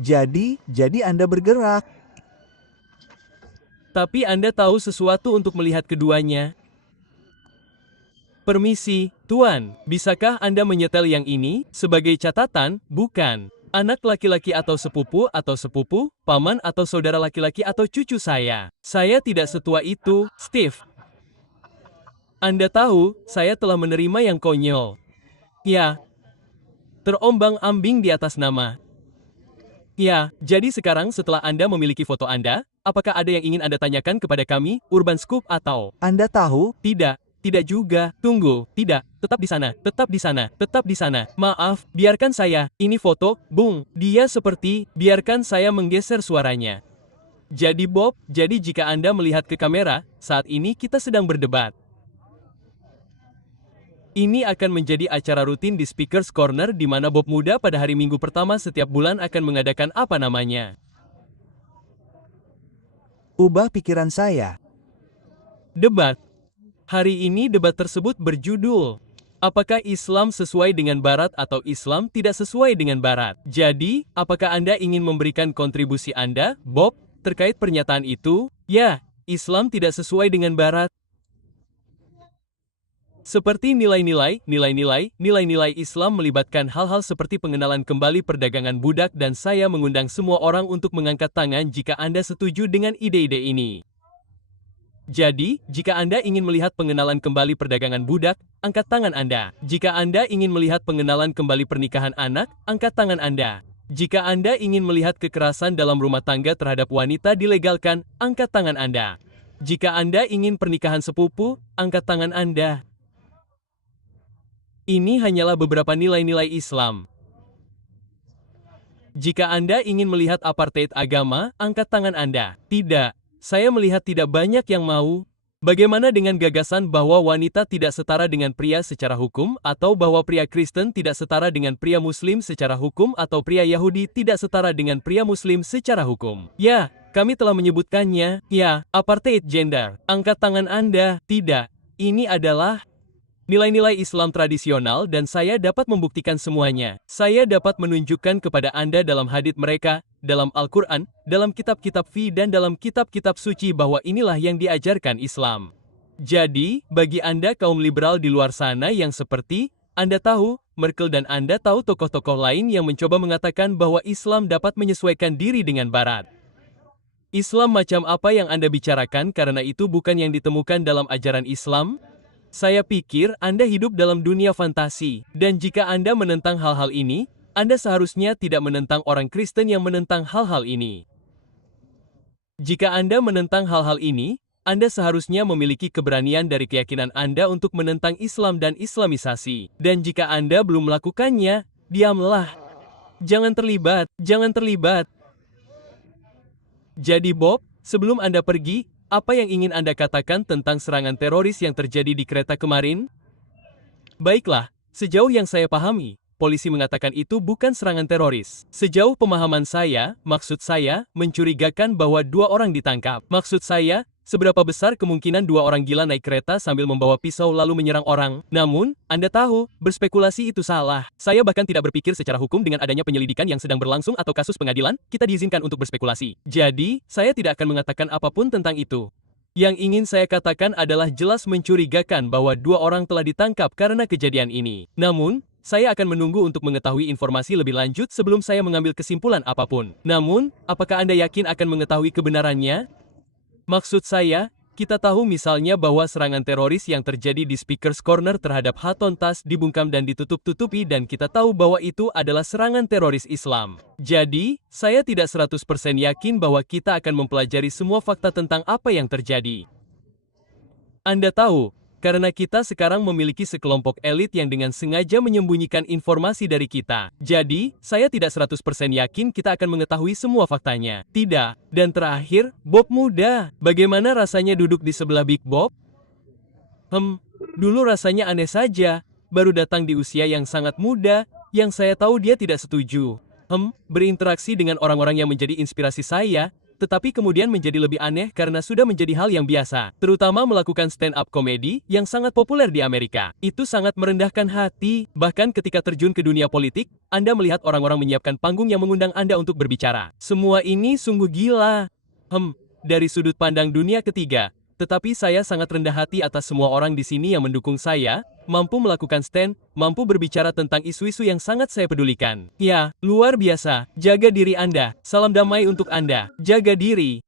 Jadi Anda bergerak. Tapi Anda tahu sesuatu untuk melihat keduanya. Permisi, Tuan, bisakah Anda menyetel yang ini? Sebagai catatan, bukan. Anak laki-laki atau sepupu, paman atau saudara laki-laki atau cucu saya. Saya tidak setua itu, Steve. Anda tahu, saya telah menerima yang konyol. Ya, terombang-ambing di atas nama. Ya, jadi sekarang setelah Anda memiliki foto Anda, apakah ada yang ingin Anda tanyakan kepada kami, Urban Scoop atau... Anda tahu? Tidak juga. Tunggu, tidak. Tetap di sana, tetap di sana, tetap di sana. Maaf, biarkan saya. Ini foto, Bung. Dia seperti, biarkan saya menggeser suaranya. Jadi Bob, jadi jika Anda melihat ke kamera, saat ini kita sedang berdebat. Ini akan menjadi acara rutin di Speaker's Corner di mana Bob muda pada hari Minggu pertama setiap bulan akan mengadakan apa namanya. Ubah pikiran saya. Debat. Hari ini debat tersebut berjudul, apakah Islam sesuai dengan Barat atau Islam tidak sesuai dengan Barat? Jadi, apakah Anda ingin memberikan kontribusi Anda, Bob, terkait pernyataan itu? Ya, Islam tidak sesuai dengan Barat. Seperti nilai-nilai Islam melibatkan hal-hal seperti pengenalan kembali perdagangan budak dan saya mengundang semua orang untuk mengangkat tangan jika Anda setuju dengan ide-ide ini. Jadi, jika Anda ingin melihat pengenalan kembali perdagangan budak, angkat tangan Anda. Jika Anda ingin melihat pengenalan kembali pernikahan anak, angkat tangan Anda. Jika Anda ingin melihat kekerasan dalam rumah tangga terhadap wanita dilegalkan, angkat tangan Anda. Jika Anda ingin pernikahan sepupu, angkat tangan Anda. Ini hanyalah beberapa nilai-nilai Islam. Jika Anda ingin melihat apartheid agama, angkat tangan Anda. Tidak. Saya melihat tidak banyak yang mau. Bagaimana dengan gagasan bahwa wanita tidak setara dengan pria secara hukum, atau bahwa pria Kristen tidak setara dengan pria Muslim secara hukum, atau pria Yahudi tidak setara dengan pria Muslim secara hukum? Ya, kami telah menyebutkannya. Ya, apartheid gender. Angkat tangan Anda. Tidak. Ini adalah nilai-nilai Islam tradisional dan saya dapat membuktikan semuanya. Saya dapat menunjukkan kepada Anda dalam hadits mereka, dalam Al-Quran, dalam kitab-kitab fi dan dalam kitab-kitab suci bahwa inilah yang diajarkan Islam. Jadi, bagi Anda kaum liberal di luar sana yang seperti, Anda tahu, Merkel dan Anda tahu tokoh-tokoh lain yang mencoba mengatakan bahwa Islam dapat menyesuaikan diri dengan Barat. Islam macam apa yang Anda bicarakan karena itu bukan yang ditemukan dalam ajaran Islam? Saya pikir Anda hidup dalam dunia fantasi, dan jika Anda menentang hal-hal ini, Anda seharusnya tidak menentang orang Kristen yang menentang hal-hal ini. Jika Anda menentang hal-hal ini, Anda seharusnya memiliki keberanian dari keyakinan Anda untuk menentang Islam dan Islamisasi. Dan jika Anda belum melakukannya, diamlah. Jangan terlibat, jangan terlibat. Jadi Bob, sebelum Anda pergi, apa yang ingin Anda katakan tentang serangan teroris yang terjadi di kereta kemarin? Baiklah, sejauh yang saya pahami, polisi mengatakan itu bukan serangan teroris. Sejauh pemahaman saya, maksud saya, mencurigakan bahwa 2 orang ditangkap. Maksud saya, seberapa besar kemungkinan 2 orang gila naik kereta sambil membawa pisau lalu menyerang orang? Namun, Anda tahu, berspekulasi itu salah. Saya bahkan tidak berpikir secara hukum dengan adanya penyelidikan yang sedang berlangsung atau kasus pengadilan, kita diizinkan untuk berspekulasi. Jadi, saya tidak akan mengatakan apapun tentang itu. Yang ingin saya katakan adalah jelas mencurigakan bahwa 2 orang telah ditangkap karena kejadian ini. Namun, saya akan menunggu untuk mengetahui informasi lebih lanjut sebelum saya mengambil kesimpulan apapun. Namun, apakah Anda yakin akan mengetahui kebenarannya? Maksud saya, kita tahu misalnya bahwa serangan teroris yang terjadi di Speaker's Corner terhadap Haton Tas dibungkam dan ditutup-tutupi dan kita tahu bahwa itu adalah serangan teroris Islam. Jadi, saya tidak 100% yakin bahwa kita akan mempelajari semua fakta tentang apa yang terjadi. Anda tahu, karena kita sekarang memiliki sekelompok elit yang dengan sengaja menyembunyikan informasi dari kita. Jadi, saya tidak 100% yakin kita akan mengetahui semua faktanya. Tidak. Dan terakhir, Bob muda. Bagaimana rasanya duduk di sebelah Big Bob? Dulu rasanya aneh saja. Baru datang di usia yang sangat muda, yang saya tahu dia tidak setuju. Berinteraksi dengan orang-orang yang menjadi inspirasi saya. tetapi kemudian menjadi lebih aneh karena sudah menjadi hal yang biasa, terutama melakukan stand-up komedi yang sangat populer di Amerika. Itu sangat merendahkan hati, bahkan ketika terjun ke dunia politik, Anda melihat orang-orang menyiapkan panggung yang mengundang Anda untuk berbicara. Semua ini sungguh gila. Dari sudut pandang dunia ketiga, tetapi saya sangat rendah hati atas semua orang di sini yang mendukung saya, mampu melakukan stand, mampu berbicara tentang isu-isu yang sangat saya pedulikan. Ya, luar biasa. Jaga diri Anda. Salam damai untuk Anda. Jaga diri.